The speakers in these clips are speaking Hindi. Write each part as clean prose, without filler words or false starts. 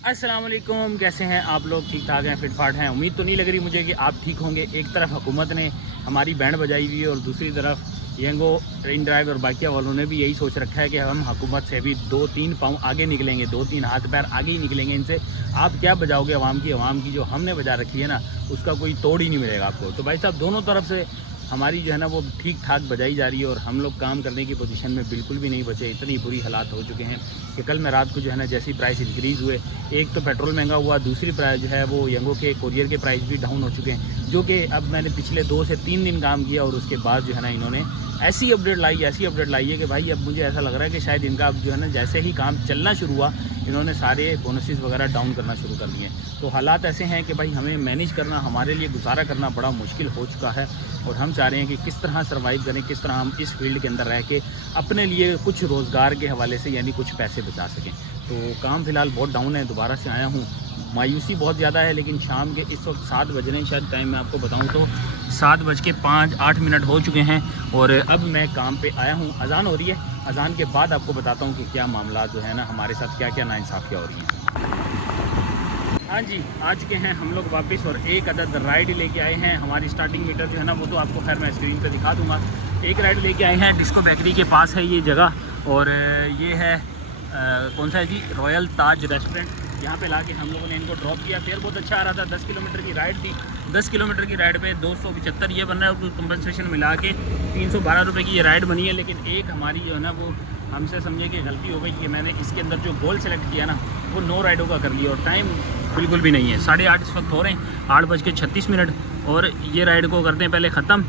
अस्सलाम वालेकुम, कैसे हैं आप लोग? ठीक ठाक हैं, फिट फाट हैं। उम्मीद तो नहीं लग रही मुझे कि आप ठीक होंगे। एक तरफ हुकूमत ने हमारी बैंड बजाई हुई है और दूसरी तरफ यंगो इन ड्राइव और बाकिया वालों ने भी यही सोच रखा है कि हम हुकूमत से भी 2-3 पाँव आगे निकलेंगे, 2-3 हाथ पैर आगे ही निकलेंगे इनसे। आप क्या बजाओगे आवाम की जो हमने बजा रखी है ना, उसका कोई तोड़ ही नहीं मिलेगा आपको। तो भाई साहब, दोनों तरफ से हमारी जो है ना वो ठीक ठाक बजाई जा रही है और हम लोग काम करने की पोजीशन में बिल्कुल भी नहीं बचे। इतनी बुरी हालात हो चुके हैं कि कल मैं रात को जो है ना जैसी प्राइस इंक्रीज़ हुए, एक तो पेट्रोल महंगा हुआ, दूसरी प्राइस जो है वो यंगो के कोरियर के प्राइस भी डाउन हो चुके हैं। जो कि अब मैंने पिछले 2 से 3 दिन काम किया और उसके बाद जो है ना इन्होंने ऐसी अपडेट लाई है कि भाई अब मुझे ऐसा लग रहा है कि शायद इनका अब जो है ना जैसे ही काम चलना शुरू हुआ, इन्होंने सारे बोनसेस वगैरह डाउन करना शुरू कर दिए। तो हालात ऐसे हैं कि भाई हमें मैनेज करना, हमारे लिए गुजारा करना बड़ा मुश्किल हो चुका है और हम चाह रहे हैं कि किस तरह सर्वाइव करें, किस तरह हम इस फील्ड के अंदर रह के अपने लिए कुछ रोज़गार के हवाले से यानी कुछ पैसे बचा सकें। तो काम फ़िलहाल बहुत डाउन है, दोबारा से आया हूँ। मायूसी बहुत ज़्यादा है, लेकिन शाम के इस वक्त 7 बज रहे हैं, शायद टाइम मैं आपको बताऊँ तो 7:05-8 हो चुके हैं और अब मैं काम पे आया हूँ। अज़ान हो रही है, अज़ान के बाद आपको बताता हूँ कि क्या मामला जो है ना हमारे साथ क्या क्या नाइंसाफ़ियाँ हो रही हैं। हाँ जी, आ चुके हैं हम लोग वापस और एक अदद राइड लेके आए हैं। हमारी स्टार्टिंग मीटर जो है ना वो तो आपको खैर मैं स्क्रीन पे दिखा दूँगा। एक राइड लेके आए हैं, डिस्को बेकरी के पास है ये जगह और ये है कौन सा है जी, रॉयल ताज रेस्टोरेंट। यहाँ पे लाके हम लोगों ने इनको ड्रॉप किया। फेयर बहुत अच्छा आ रहा था, 10 किलोमीटर की राइड थी। 10 किलोमीटर की राइड पे 275 ये बन रहा है, कंपनसेशन मिला के 312 रुपये की ये राइड बनी है। लेकिन एक हमारी जो है ना वो हमसे समझे कि गलती हो गई कि मैंने इसके अंदर जो गोल सेलेक्ट किया ना वो 9 राइडों का कर लिया और टाइम बिल्कुल भी नहीं है। 8:30 इस वक्त हो रहे हैं, 8:36 और ये राइड को करते हैं पहले ख़त्म।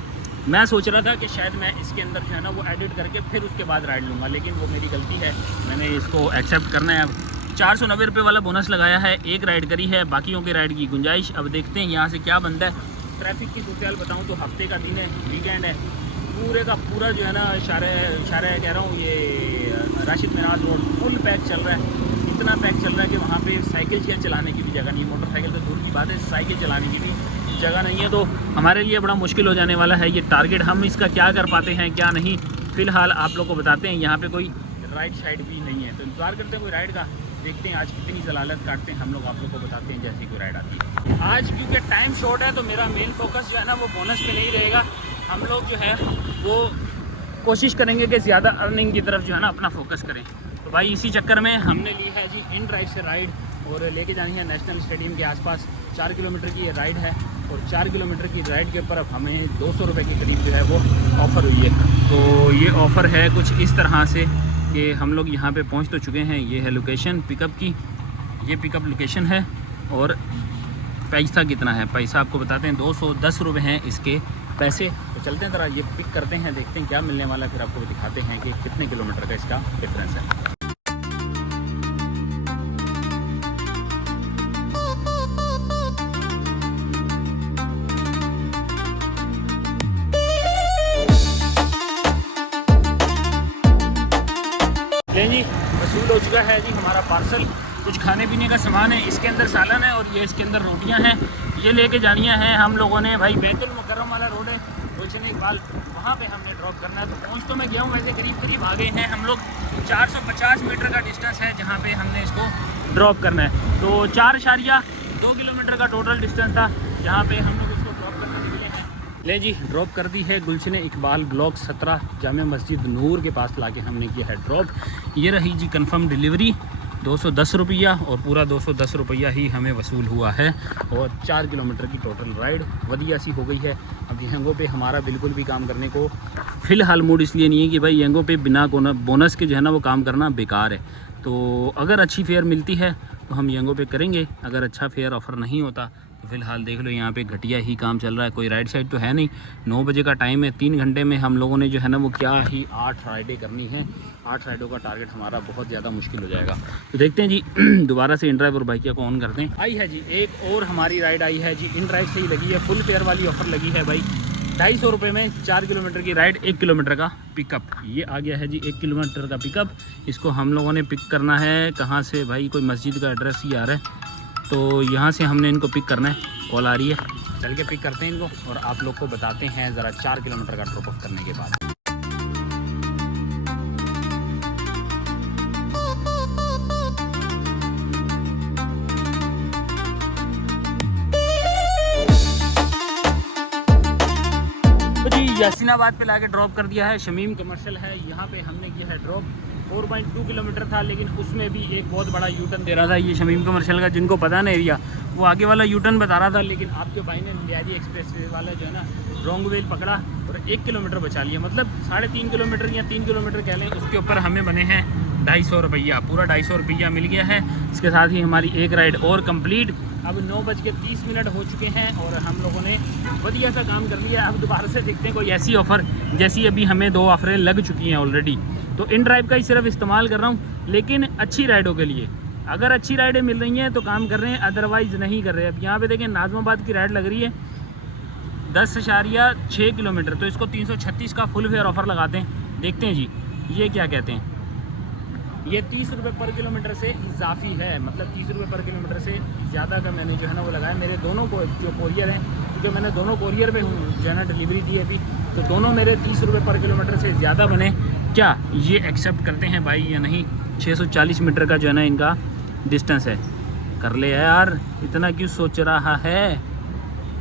मैं सोच रहा था कि शायद मैं इसके अंदर जो है ना वो एडिट करके फिर उसके बाद राइड लूँगा, लेकिन वो मेरी गलती है, मैंने इसको एक्सेप्ट करना है। अब 490 रुपये वाला बोनस लगाया है, एक राइड करी है, बाकियों की राइड की गुंजाइश। अब देखते हैं यहाँ से क्या बनता है। ट्रैफिक की सूरत बताऊँ तो हफ्ते का दिन है, वीकेंड है, पूरे का पूरा जो है ना इशारे कह रहा हूँ, ये Rashid Minaj road full pack चल रहा है। इतना पैक चल रहा है कि वहाँ पे साइकिल चलाने की भी जगह नहीं है, मोटरसाइकिल तो दूर की बात है, साइकिल चलाने की भी जगह नहीं है। तो हमारे लिए बड़ा मुश्किल हो जाने वाला है ये टारगेट। हम इसका क्या कर पाते हैं क्या नहीं, फ़िलहाल आप लोग को बताते हैं। यहाँ पे कोई राइड शाइड भी नहीं है, तो इंतज़ार करते हैं कोई राइड का। देखते हैं आज कितनी जलालत काटते हैं हम लोग, आप लोग को बताते हैं जैसी कोई राइड आती है। आज क्योंकि टाइम शॉर्ट है तो मेरा मेन फोकस जो है ना वो बोनस पे नहीं रहेगा। हम लोग जो है वो कोशिश करेंगे कि ज़्यादा अर्निंग की तरफ जो है ना अपना फोकस करें। तो भाई इसी चक्कर में हमने ली है जी इन ड्राइव से राइड और लेके जानी है नेशनल स्टेडियम के आसपास। 4 किलोमीटर की ये राइड है और 4 किलोमीटर की राइड के ऊपर अब हमें 200 रुपये के करीब जो है वो ऑफ़र हुई है। तो ये ऑफ़र है कुछ इस तरह से कि हम लोग यहाँ पे पहुँच तो चुके हैं। ये है लोकेशन पिकअप की, ये पिकअप लोकेशन है और पैसा कितना है, पैसा आपको बताते हैं, 210 रुपये हैं इसके पैसे। तो चलते हैं ज़रा ये पिक करते हैं, देखते हैं क्या मिलने वाला है, फिर आपको दिखाते हैं कि कितने किलोमीटर का इसका डिफरेंस है। ले जी, वसूल हो चुका है जी हमारा पार्सल। कुछ खाने पीने का सामान है, इसके अंदर सालन है और ये इसके अंदर रोटियां हैं। ये लेके जानियाँ हैं हम लोगों ने। भाई बैतुल मुकर्रम वाला रोड है, गुलशन इकबाल, वहाँ पे हमने ड्रॉप करना है। तो पहुँच तो मैं गया हूँ, वैसे करीब आ गए हैं हम लोग। 450 मीटर का डिस्टेंस है जहाँ पे हमने इसको ड्रॉप करना है। तो 4.2 किलोमीटर का टोटल डिस्टेंस था जहाँ पे हम लोग इसको ड्रॉप करने निकले हैं। ले जी, ड्रॉप कर दी है गुलशन इकबाल ब्लॉक 17 जामे मस्जिद नूर के पास लाके हमने किया है ड्रॉप। ये रही जी कंफर्म डिलीवरी, 210 रुपया और पूरा 210 रुपया ही हमें वसूल हुआ है और 4 किलोमीटर की टोटल राइड वधिया सी हो गई है। अब यंगो पे हमारा बिल्कुल भी काम करने को फ़िलहाल मूड इसलिए नहीं है कि भाई यंगो पे बिना बोनस के जो है ना वो काम करना बेकार है। तो अगर अच्छी फेयर मिलती है तो हम यंगो पे करेंगे, अगर अच्छा फेयर ऑफ़र नहीं होता तो फ़िलहाल देख लो यहाँ पे घटिया ही काम चल रहा है। कोई राइड साइड तो है नहीं, 9 बजे का टाइम है, 3 घंटे में हम लोगों ने जो है ना वो क्या ही 8 राइडें करनी है। 8 राइडों का टारगेट हमारा बहुत ज़्यादा मुश्किल हो जाएगा। तो देखते हैं जी दोबारा से इन ड्राइव और बाइकिया को ऑन करते हैं। आई है जी एक और हमारी राइड आई है जी, इन ड्राइव से ही लगी है, फुल फेयर वाली ऑफ़र लगी है भाई। 250 रुपये में 4 किलोमीटर की राइड, 1 किलोमीटर का पिकअप। ये आ गया है जी 1 किलोमीटर का पिकअप। इसको हम लोगों ने पिक करना है कहाँ से भाई, कोई मस्जिद का एड्रेस ही आ रहा है, तो यहाँ से हमने इनको पिक करना है। कॉल आ रही है, चल के पिक करते हैं इनको और आप लोग को बताते हैं ज़रा 4 किलोमीटर का ड्रॉप ऑफ करने के बाद। यासीनाबाद पे लाके ड्रॉप कर दिया है। शमीम कमर्शियल है, यहाँ पे हमने किया है ड्रॉप। 4.2 किलोमीटर था, लेकिन उसमें भी एक बहुत बड़ा यूटर्न दे रहा था ये शमीम कमर्शियल का। जिनको पता ना एरिया, वो आगे वाला यूटर्न बता रहा था, लेकिन आपके भाई ने लियारी एक्सप्रेस वे वाला जो है ना रॉन्ग वे पकड़ा और 1 किलोमीटर बचा लिया। मतलब 3.5 किलोमीटर या 3 किलोमीटर कह लें, उसके ऊपर हमें बने हैं 250 रुपया, पूरा 250 रुपया मिल गया है। इसके साथ ही हमारी एक राइड और कंप्लीट। अब 9:30 हो चुके हैं और हम लोगों ने बढ़िया सा काम कर लिया। अब दोबारा से देखते हैं कोई ऐसी ऑफ़र, जैसी अभी हमें 2 ऑफरें लग चुकी हैं ऑलरेडी। तो इन ड्राइव का ही सिर्फ इस्तेमाल कर रहा हूँ, लेकिन अच्छी राइडों के लिए। अगर अच्छी राइडें मिल रही हैं तो काम कर रहे हैं, अदरवाइज़ नहीं कर रहे। अब यहाँ पे देखें नाज़माबाद की राइड लग रही है 10.6 किलोमीटर, तो इसको 336 का फुल फेयर ऑफ़र लगाते हैं। देखते हैं जी ये क्या कहते हैं। ये 30 रुपये पर किलोमीटर से इजाफी है, मतलब 30 रुपये पर किलोमीटर से ज़्यादा का मैंने जो है ना वो लगाया। मेरे दोनों को जो कोरियर हैं, क्योंकि मैंने दोनों कोरियर पे जो है ना डिलीवरी दी है अभी, तो दोनों मेरे 30 रुपये पर किलोमीटर से ज़्यादा बने। क्या ये एक्सेप्ट करते हैं भाई या नहीं? 640 मीटर का जो है ना इनका डिस्टेंस है। कर ले यार, इतना क्यों सोच रहा है?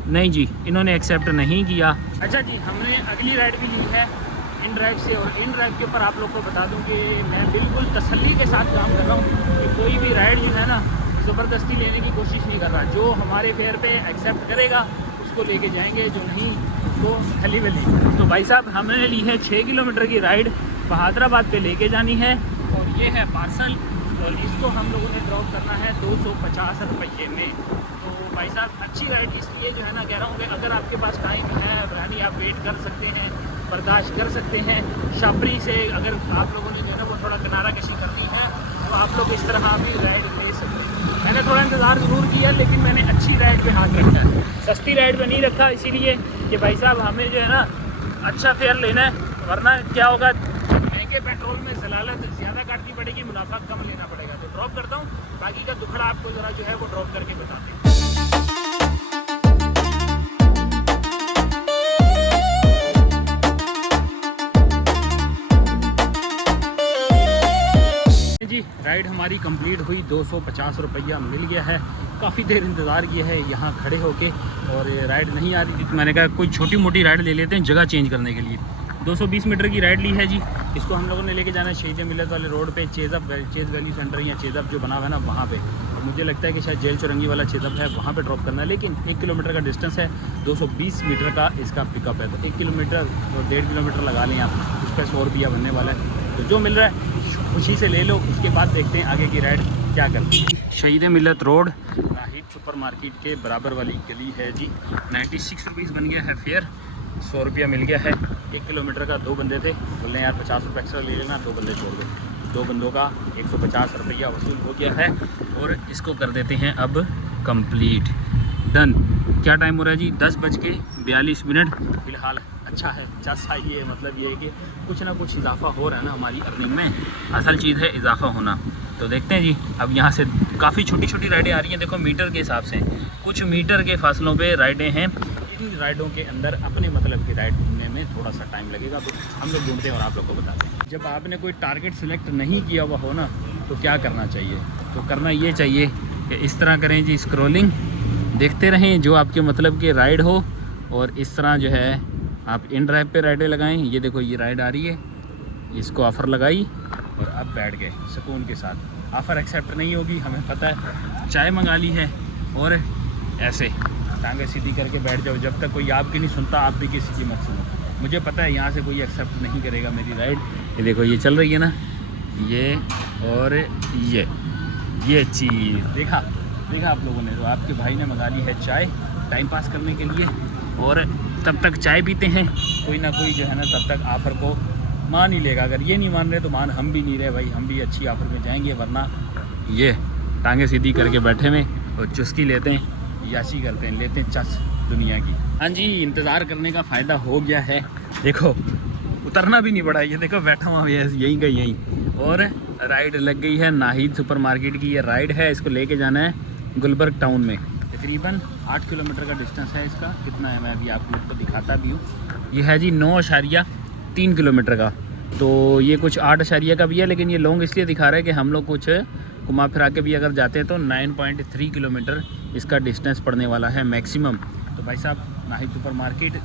नहीं जी, इन्होंने एक्सेप्ट नहीं किया। अच्छा जी, हमने अगली राइड भी ली है इन ड्राइव से, और इन ड्राइव के ऊपर आप लोग को बता दूं कि मैं बिल्कुल तसल्ली के साथ काम कर रहा हूं कि कोई भी राइड जो है ना ज़बरदस्ती लेने की कोशिश नहीं कर रहा। जो हमारे फेयर पे एक्सेप्ट करेगा उसको लेके जाएंगे, जो नहीं उसको खली में लेंगे। तो भाई साहब हमने ली है 6 किलोमीटर की राइड, बहादुराबाद पे लेके जानी है, और ये है पार्सल, और इसको हम लोगों ने ड्रॉप करना है 250 रुपये में। तो भाई साहब अच्छी राइड इसलिए जो है ना कह रहा हूँ कि अगर आपके पास टाइम है, यानी आप वेट कर सकते हैं, बर्दाश्त कर सकते हैं। शापरी से अगर आप लोगों ने जो है ना वो थोड़ा किनारा कशी करनी है, तो आप लोग इस तरह भी राइड ले सकते हैं। मैंने थोड़ा इंतज़ार ज़रूर किया, लेकिन मैंने अच्छी राइड पे हाथ रखा है, सस्ती राइड पे नहीं रखा, इसीलिए कि भाई साहब हमें जो है ना अच्छा फेयर लेना है, वरना क्या होगा, महंगे पेट्रोल में जलालत ज़्यादा काटनी पड़ेगी, मुनाफा कम लेना पड़ेगा। तो ड्रॉप करता हूँ, बाकी का दुखड़ा आपको ज़रा जो है वो ड्रॉप करके बताते हैं। जी राइड हमारी कंप्लीट हुई, 250 रुपया मिल गया है। काफ़ी देर इंतज़ार किया है यहाँ खड़े होके, और राइड नहीं आ रही थी, तो मैंने कहा कोई छोटी मोटी राइड ले लेते हैं जगह चेंज करने के लिए। 220 मीटर की राइड ली है जी। इसको हम लोगों ने लेके जाना है शहीद मिलत वाले रोड पे, चेज़ वैल्यू सेंटर या चेज़अप जो बना हुआ है ना वहाँ पे, और मुझे लगता है कि शायद जेल चौरंगी वाला चेज़अप है, वहाँ पे ड्रॉप करना है। लेकिन 1 किलोमीटर का डिस्टेंस है, 220 मीटर का इसका पिकअप है, तो 1 किलोमीटर और 1.5 किलोमीटर लगा लें आप, उस पर 100 रुपया बनने वाला है। तो जो मिल रहा है खुशी से ले लो, उसके बाद देखते हैं आगे की राइड क्या करती है। शहीद मिलत रोड नाहिद सुपर मार्केट के बराबर वाली गली है जी। 96 रुपीज़ बन गया है फेयर, 100 रुपया मिल गया है। 1 किलोमीटर का 2 बंदे थे, बोले यार 50 रुपये एक्स्ट्रा ले लेना, 2 बंदे छोड़ दो। 2 बंदों का 150 रुपया वसूल हो गया है, और इसको कर देते हैं अब कंप्लीट, डन। क्या टाइम हो रहा है जी? 10:42। फ़िलहाल अच्छा है, सही है। मतलब ये है कि कुछ ना कुछ इजाफा हो रहा है ना हमारी अर्निंग में, असल चीज़ है इजाफा होना। तो देखते हैं जी, अब यहाँ से काफ़ी छोटी छोटी राइडें आ रही हैं, देखो मीटर के हिसाब से, कुछ मीटर के फासलों पे राइडें हैं। इन राइडों के अंदर अपने मतलब की राइड ढूंढने में थोड़ा सा टाइम लगेगा, तो हम लोग ढूंढते हैं और आप लोग को बताते हैं। जब आपने कोई टारगेट सिलेक्ट नहीं किया हुआ हो ना, तो क्या करना चाहिए? तो करना ये चाहिए कि इस तरह करें जी, स्क्रॉलिंग देखते रहें जो आपके मतलब की राइड हो, और इस तरह जो है आप इन ड्राइव पे राइडें लगाएं। ये देखो ये राइड आ रही है, इसको ऑफ़र लगाई और अब बैठ गए सुकून के साथ। ऑफ़र एक्सेप्ट नहीं होगी, हमें पता है, चाय मंगा ली है, और ऐसे टांगे सीधी करके बैठ जाओ। जब तक कोई आपकी नहीं सुनता, आप भी किसी की मत सुनो। मुझे पता है यहाँ से कोई एक्सेप्ट नहीं करेगा मेरी राइड। ये देखो ये चल रही है ना, ये और ये चीज़ देखा आप लोगों ने। तो आपके भाई ने मंगा ली है चाय टाइम पास करने के लिए, और तब तक चाय पीते हैं, कोई ना कोई जो है ना तब तक ऑफ़र को मान ही लेगा। अगर ये नहीं मान रहे तो मान हम भी नहीं रहे भाई, हम भी अच्छी ऑफ़र में जाएंगे, वरना ये टांगे सीधी करके बैठे हुए और चुस्की लेते हैं, याशी करते हैं, लेते हैं चस दुनिया की। हाँ जी, इंतज़ार करने का फ़ायदा हो गया है। देखो उतरना भी नहीं पड़ा, ये देखो बैठा हुआ है यहीं का यहीं, और राइड लग गई है नाहिद सुपर मार्केट की। ये राइड है, इसको लेके जाना है गुलबर्ग टाउन में। तकरीबन 8 किलोमीटर का डिस्टेंस है इसका। कितना है मैं अभी आप लोग को दिखाता भी हूँ। ये है जी 9.3 किलोमीटर का, तो ये कुछ 8 का भी है, लेकिन ये लॉन्ग इसलिए दिखा रहा है कि हम लोग कुछ घुमा फिरा के भी अगर जाते हैं तो 9.3 किलोमीटर इसका डिस्टेंस पड़ने वाला है मैक्सिमम। तो भाई साहब नाहिद सुपर मार्केट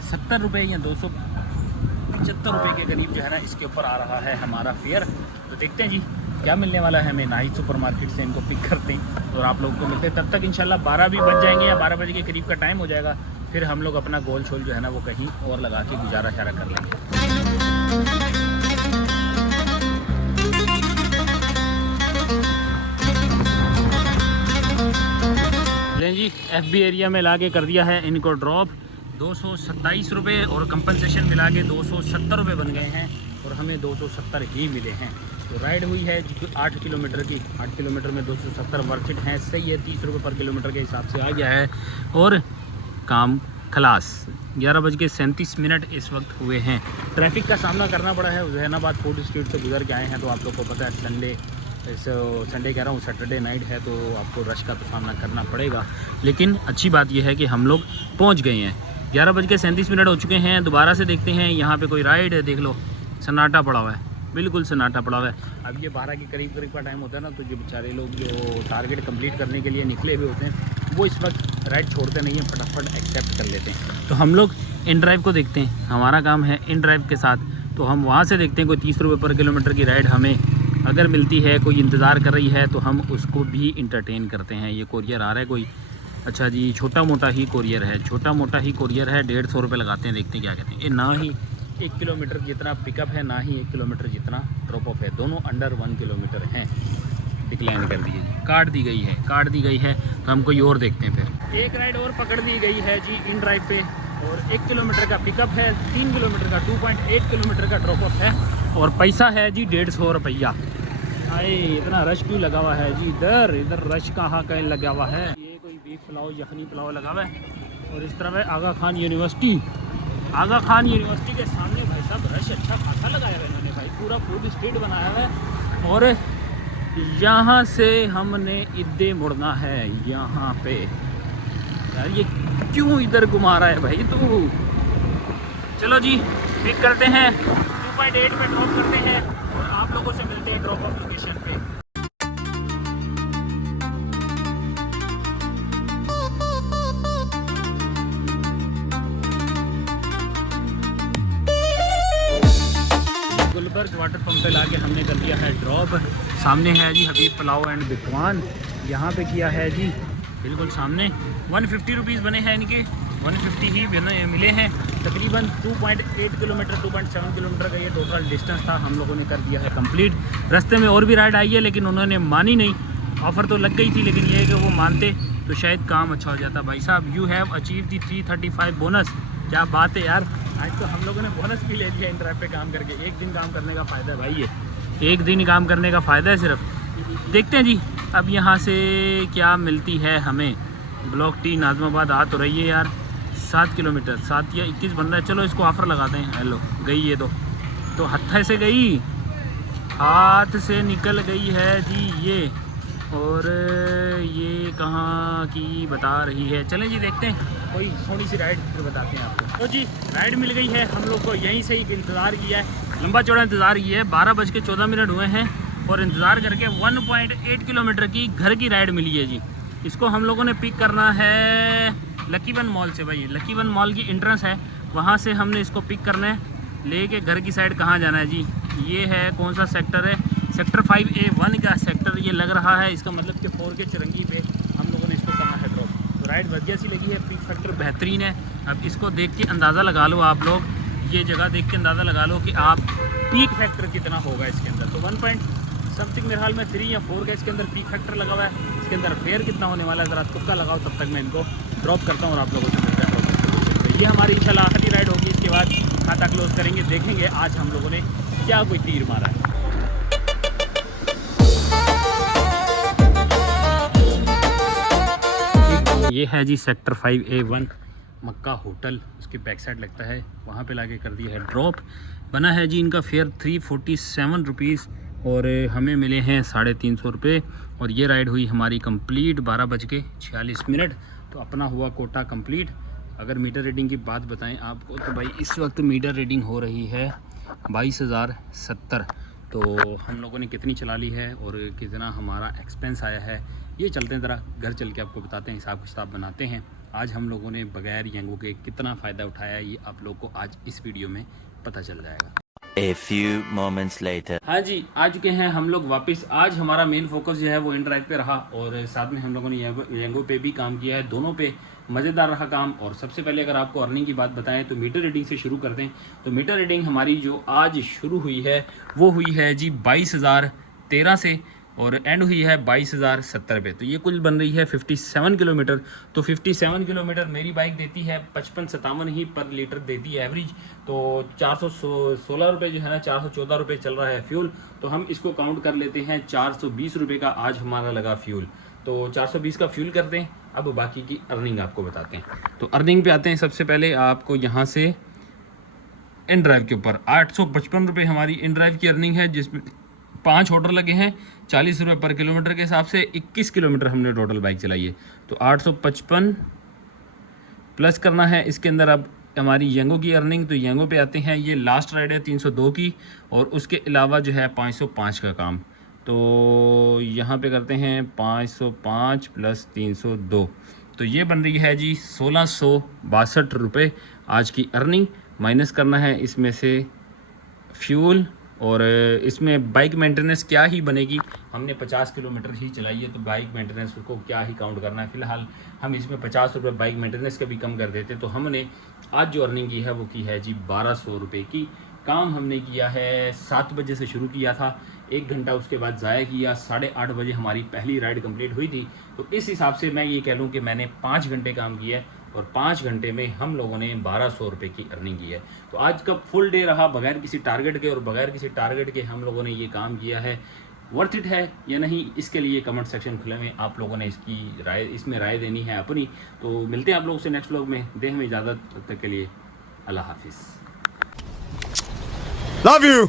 270 रुपये या 275 रुपये के करीब जो है ना इसके ऊपर आ रहा है हमारा फेयर। तो देखते हैं जी क्या मिलने वाला है हमें। नाहिद सुपरमार्केट से इनको पिक करते हैं और आप लोगों को मिलते हैं। तब तक इंशाल्लाह 12 भी बज जाएंगे या 12 बजे के करीब का टाइम हो जाएगा। फिर हम लोग अपना गोल शोल जो है ना वो कहीं और लगा के गुजारा शारा कर लेंगे। लें जी FB एरिया में ला के कर दिया है इनको ड्रॉप। 227 रुपये और कंपनसेशन मिला के 270 रुपये बन गए हैं और हमें 270 ही मिले हैं। तो राइड हुई है 8 किलोमीटर की। 8 किलोमीटर में 270 वर्थ इट है, सही है। 30 रुपये पर किलोमीटर के हिसाब से आ गया है और काम खलास। 11:37 इस वक्त हुए हैं। ट्रैफिक का सामना करना पड़ा है। जहानाबाद फूड स्ट्रीट से गुजर के आए हैं। तो आप लोग को पता है संडे कह रहा हूँ, सैटरडे नाइट है तो आपको रश का तो सामना करना पड़ेगा। लेकिन अच्छी बात यह है कि हम लोग पहुँच गए हैं। 11:37 हो चुके हैं। दोबारा से देखते हैं यहाँ पे कोई राइड है। देख लो सन्नाटा पड़ा हुआ है, बिल्कुल सन्नाटा पड़ा हुआ है। अब ये 12 के करीब का टाइम होता है ना, तो जो बेचारे लोग जो टारगेट कंप्लीट करने के लिए निकले हुए होते हैं वो इस वक्त राइड छोड़ते नहीं हैं, फटाफट एक्सेप्ट कर लेते हैं। तो हम लोग इन ड्राइव को देखते हैं। हमारा काम है इन ड्राइव के साथ। तो हम वहाँ से देखते हैं कोई 30 रुपये पर किलोमीटर की राइड हमें अगर मिलती है, कोई इंतज़ार कर रही है तो हम उसको भी इंटरटेन करते हैं। ये कोरियर आ रहा है कोई, अच्छा जी छोटा मोटा ही कोरियर है, 150 रुपये लगाते हैं। देखते हैं क्या कहते हैं। ये ना ही 1 किलोमीटर जितना पिकअप है, ना ही 1 किलोमीटर जितना ड्रॉप ऑफ है। दोनों अंडर 1 किलोमीटर हैं। डिक्लाइन कर दी है, काट दी गई है। तो हम कोई और देखते हैं। फिर एक राइड और पकड़ ली गई है जी इन ड्राइव पे और 1 किलोमीटर का पिकअप है, 3 किलोमीटर का 2.8 किलोमीटर का ड्रॉप ऑफ है और पैसा है जी 150 रुपया। अरे इतना रश क्यों लगा हुआ है जी? इधर रश कहाँ कहीं लगा हुआ है? ये कोई बीफ पुलाव यखनी पुलाव लगा हुआ है और इस तरह है आगा खान यूनिवर्सिटी के सामने भाई साहब रश अच्छा खासा लगाया है इन्होंने भाई। पूरा फूड स्ट्रीट बनाया है और यहाँ से हमने इधे मुड़ना है यहाँ पे। यार ये क्यों इधर घुमा रहा है भाई तू? चलो जी पिक करते हैं, 2.8 पे ड्रॉप करते हैं और आप लोगों से मिलते हैं ड्रॉप ऑफ लोकेशन पे। गुलबर्ग वाटर पंप पे लाके हमने कर दिया है ड्रॉप। सामने है जी हबीब पुलाव एंड दुकान, यहाँ पे किया है जी बिल्कुल सामने। 150 रुपीज़ बने हैं इनके, 150 ही मिले हैं। तकरीबन 2.8 किलोमीटर 2.7 किलोमीटर का ये टोटल डिस्टेंस था। हम लोगों ने कर दिया है कंप्लीट। रास्ते में और भी राइड आई है लेकिन उन्होंने मानी नहीं। ऑफ़र तो लग गई थी लेकिन ये है कि वो मानते तो शायद काम अच्छा हो जाता। भाई साहब you have achieve the 335 bonus. क्या बात है यार, आज तो हम लोगों ने बोनस भी ले लिया इन ड्राइव पे काम करके। एक दिन काम करने का फ़ायदा है भाई, ये एक दिन ही काम करने का फ़ायदा है सिर्फ। देखते हैं जी अब यहाँ से क्या मिलती है हमें। ब्लॉक टी नाज़माबाद आ तो रही है यार। 7 किलोमीटर 7 या 21 बन रहा है। चलो इसको ऑफ़र लगाते हैं। हेलो गई ये तो हत्थे से गई, हाथ से निकल गई है जी ये। और ये कहाँ की बता रही है। चलें जी देखते हैं कोई थोड़ी सी राइड फिर बताते हैं आपको। तो जी राइड मिल गई है हम लोग को। यहीं से ही इंतज़ार किया है, लंबा चौड़ा इंतज़ार किया है। 12:14 हुए हैं और इंतज़ार करके 1.8 किलोमीटर की घर की राइड मिली है जी। इसको हम लोगों ने पिक करना है लकी वन मॉल से। भाई लकी वन मॉल की एंट्रेंस है, वहाँ से हमने इसको पिक करना है। लेके घर की साइड कहाँ जाना है जी? ये है कौन सा सेक्टर है? सेक्टर 5A1 का सेक्टर ये लग रहा है। इसका मतलब कि 4 के चरंगी पे हम लोगों ने इसको करना है ड्रॉप। तो राइड बढ़िया सी लगी है, पिक फैक्टर बेहतरीन है। अब इसको देख के अंदाज़ा लगा लो आप लोग, ये जगह देख के अंदाज़ा लगा लो कि आप पीक फैक्टर कितना होगा इसके अंदर। तो 1 पॉइंट समथिंग मेरे हाल में 3 या 4 का इसके अंदर पीक फैक्टर लगा हुआ है। इसके अंदर फेयर कितना होने वाला है ज़रा तुक्का लगाओ। तब तक मैं इनको ड्रॉप करता हूँ और आप लोगों से मिलता है ड्रॉप। तो ये हमारी इंशाल्लाह आखिरी राइड होगी। इसके बाद खाता क्लोज करेंगे, देखेंगे आज हम लोगों ने क्या कोई तीर मारा है। ये है जी सेक्टर 5A1 मक्का होटल, उसके बैक साइड लगता है, वहाँ पे लाके कर दिया है ड्रॉप। बना है जी इनका फेयर 347 रुपीज़ और हमें मिले हैं 350 रुपये। और ये राइड हुई हमारी कंप्लीट 12:46। तो अपना हुआ कोटा कंप्लीट। अगर मीटर रीडिंग की बात बताएं आपको तो भाई इस वक्त मीटर रीडिंग हो रही है 22,070। तो हम लोगों ने कितनी चला ली है और कितना हमारा एक्सपेंस आया है ये चलते हैं ज़रा घर चल के आपको बताते हैं, हिसाब किताब बनाते हैं आज हम लोगों ने बगैर यंगो के कितना फ़ायदा उठाया ये आप लोग को आज इस वीडियो में पता चल जाएगा। A few moments later. हाँ जी, आ चुके हैं हम लोग वापस। आज हमारा मेन फोकस जो है वो InDrive पे रहा और साथ में हम लोगों ने यंगो पे भी काम किया है। दोनों पे मज़ेदार रहा काम। और सबसे पहले अगर आपको अर्निंग की बात बताएं तो मीटर रीडिंग से शुरू करते हैं। तो मीटर रीडिंग हमारी जो आज शुरू हुई है वो हुई है जी 22,013 से और एंड हुई है 22,070 पे। तो ये कुल बन रही है 57 किलोमीटर। तो 57 किलोमीटर मेरी बाइक देती है 55-57 ही पर लीटर देती है एवरेज। तो 416 रुपये जो है ना, 414 रुपये चल रहा है फ्यूल। तो हम इसको काउंट कर लेते हैं 420 रुपये का आज हमारा लगा फ्यूल। तो 420 का फ्यूल करते हैं। अब बाकी की अर्निंग आपको बताते हैं। तो अर्निंग पे आते हैं। सबसे पहले आपको यहाँ से InDrive के ऊपर 855 रुपये हमारी InDrive की अर्निंग है, जिसमें 5 ऑर्डर लगे हैं 40 रुपये पर किलोमीटर के हिसाब से। 21 किलोमीटर हमने टोटल बाइक चलाई है। तो 855 प्लस करना है इसके अंदर अब हमारी यंगो की अर्निंग। तो यंगो पे आते हैं। ये लास्ट राइड है 302 की और उसके अलावा जो है 505 का काम। तो यहाँ पे करते हैं 505 प्लस 302। तो ये बन रही है जी 1662 रुपये आज की अर्निंग। माइनस करना है इसमें से फ्यूल और इसमें बाइक मेंटेनेंस क्या ही बनेगी। हमने 50 किलोमीटर ही चलाई है तो बाइक मेंटेनेंस को क्या ही काउंट करना है। फ़िलहाल हम इसमें 50 रुपये बाइक मेंटेनेंस का भी कम कर देते। तो हमने आज जो अर्निंग की है वो की है जी 1200 रुपये की। काम हमने किया है 7 बजे से शुरू किया था, 1 घंटा उसके बाद ज़ाया किया। 8:30 बजे हमारी पहली राइड कंप्लीट हुई थी। तो इस हिसाब से मैं ये कह लूँ कि मैंने 5 घंटे काम किया है और 5 घंटे में हम लोगों ने 1200 रुपये की अर्निंग की है। तो आज का फुल डे रहा बगैर किसी टारगेट के और बगैर किसी टारगेट के हम लोगों ने ये काम किया है। वर्थ इट है या नहीं, इसके लिए कमेंट सेक्शन खुले में आप लोगों ने इसमें राय देनी है अपनी। तो मिलते हैं आप लोगों से नेक्स्ट व्लॉग में। दें हमें इजाज़त, तब तक के लिए अल्लाह हाफिज़। Love you!